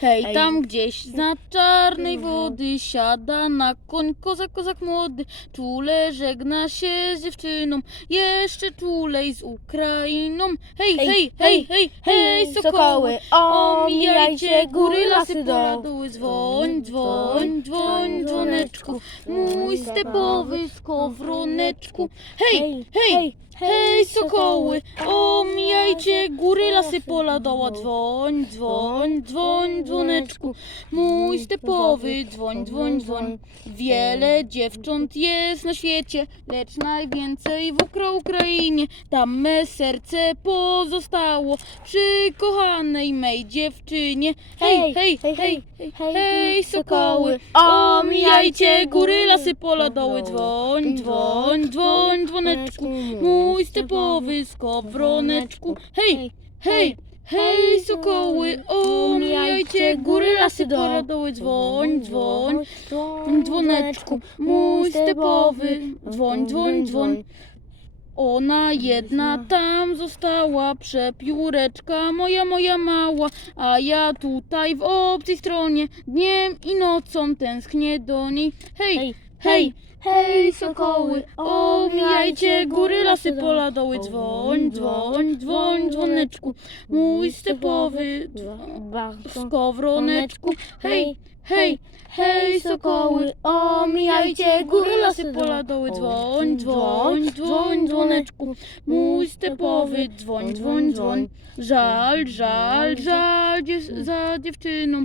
Hej, Hej. tam gdzieś z czarnej wody siada na koń kozak, kozak młody. Czule żegna się z dziewczyną, jeszcze czulej z Ukrainą. Hej, hej, hej, hej, hej, hej, sokoły, omijajcie góry, lasy, pola, doły, dzwoń, dzwoń, dzwoń, dzwoneczku, mój stepowy skowroneczku. Hej, hej, hej, sokoły, omijajcie góry, lasy, pola, doła, dzwoń, dzwoń, dzwoń, dzwoneczku, mój stepowy, dzwoń, dzwoń, dzwoń. Wiele dziewcząt jest na świecie, lecz najwięcej w Ukra- Ukrainie. Tam me serce pozostało przy kochanej mej dziewczynie. Hej, hej, hej, hej, hej, sokoły, omijajcie góry, lasy, pola, doły, dzwoń, dzwoń, dzwoń, dzwoneczku, mój stepowy skowroneczku. Hej, hej, hej, sokoły, omijajcie góry, lasy, pola, doły, dzwoń, dzwoń, dzwoneczku, mój stepowy, dzwoń, dzwoń, dzwoń. Ona jedna tam została, przepióreczka moja, moja mała, a ja tutaj w obcej stronie, dniem i nocą tęsknię do niej. Hej, hej, hej, sokoły, omijajcie góry, lasy, pola, doły, dzwoń, dzwoń, dzwoń, dzwoneczku, mój stepowy, skowroneczku, hej, hej, hej, sokoły, omijajcie góry, lasy, pola, doły, dzwoń, dzwoń, dzwoń, dzwoneczku, mój stepowy, dzwoń, dzwoń, dzwoń. Żal, żal, żal dziew- za dziewczyną,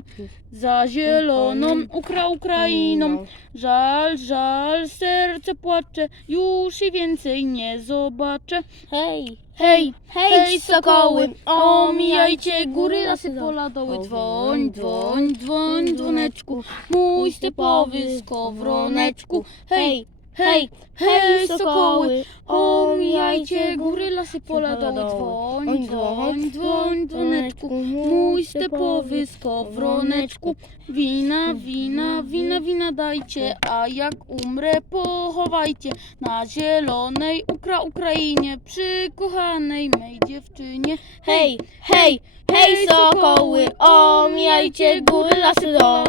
za zieloną ukra Ukrainą. Żal, żal, serce płacze, już i więcej nie zobaczę. Hej, Hej, hej, sokoły, omijajcie góry, lasy, pola, doły, dzwoń, dzwoń, dzwoń, dzwoneczku, mój stepowy skowroneczku. Hej, hej, hej, sokoły, omijajcie góry, lasy, pola, doły, dzwoń, dzwoń, dzwoń, dzwoneczku, mój stepowy skowroneczku. Wina, wina, wina, wina dajcie, a jak umrę pochowajcie na zielonej Ukra Ukrainie przy kochanej mej dziewczynie. Hej, hej, hej, sokoły, omijajcie góry, lasy, do.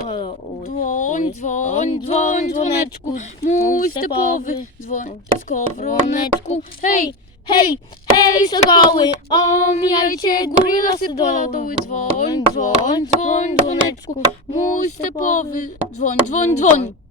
Dzwoń, dzwoń, dzwoń, dzwoneczku, mój stepowy dzwoń, skowroneczku. Hej, Hej, hej, sokoły, omijajcie góry, lasy, doły, dzwoń, dzwoń, dzwoń, dzwoneczku, mój stepowy dzwoń, dzwoń, dzwoń.